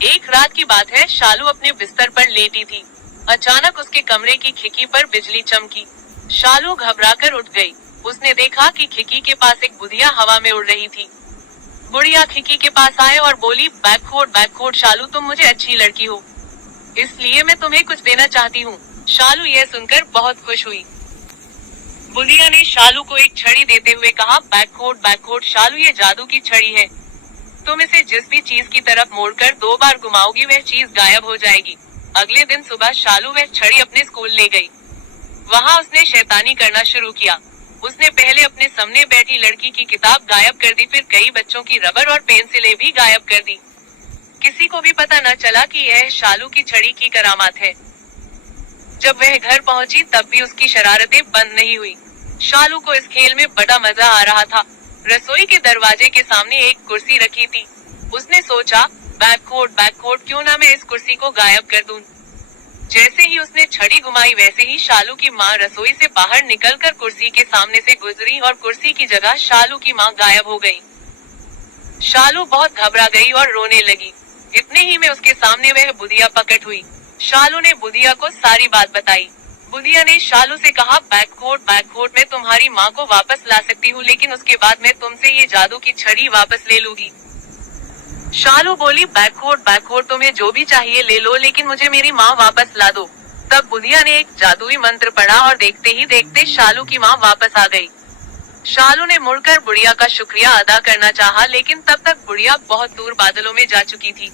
एक रात की बात है, शालू अपने बिस्तर पर लेटी थी। अचानक उसके कमरे की खिड़की पर बिजली चमकी। शालू घबराकर उठ गई। उसने देखा कि खिड़की के पास एक बुढ़िया हवा में उड़ रही थी। बुढ़िया खिड़की के पास आए और बोली, बैककोट शालू, तुम मुझे अच्छी लड़की हो, इसलिए मैं तुम्हें कुछ देना चाहती हूँ। शालू यह सुनकर बहुत खुश हुई। बुढ़िया ने शालू को एक छड़ी देते हुए कहा, बैककोट शालू, ये जादू की छड़ी है। तुम इसे जिस भी चीज की तरफ मोड़कर 2 बार घुमाओगी वह चीज गायब हो जाएगी। अगले दिन सुबह शालू वह छड़ी अपने स्कूल ले गई। वहाँ उसने शैतानी करना शुरू किया। उसने पहले अपने सामने बैठी लड़की की किताब गायब कर दी, फिर कई बच्चों की रबर और पेंसिलें भी गायब कर दी। किसी को भी पता न चला कि यह शालू की छड़ी की करामात है। जब वह घर पहुंची तब भी उसकी शरारतें बंद नहीं हुई। शालू को इस खेल में बड़ा मजा आ रहा था। रसोई के दरवाजे के सामने एक कुर्सी रखी थी। उसने सोचा, बैककोट क्यों ना मैं इस कुर्सी को गायब कर दूं। जैसे ही उसने छड़ी घुमाई वैसे ही शालू की माँ रसोई से बाहर निकलकर कुर्सी के सामने से गुजरी और कुर्सी की जगह शालू की माँ गायब हो गई। शालू बहुत घबरा गई और रोने लगी। इतने ही में उसके सामने वह बुढ़िया प्रकट हुई। शालू ने बुढ़िया को सारी बात बताई। बुढ़िया ने शालू से कहा, बैककोट मैं तुम्हारी माँ को वापस ला सकती हूँ, लेकिन उसके बाद मैं तुमसे ये जादू की छड़ी वापस ले लूंगी। शालू बोली, बैककोट तुम्हें जो भी चाहिए ले लो, लेकिन मुझे मेरी माँ वापस ला दो। तब बुढ़िया ने एक जादुई मंत्र पढ़ा और देखते ही देखते शालू की माँ वापस आ गई। शालू ने मुड़कर बुढ़िया का शुक्रिया अदा करना चाहा, लेकिन तब तक बुढ़िया बहुत दूर बादलों में जा चुकी थी।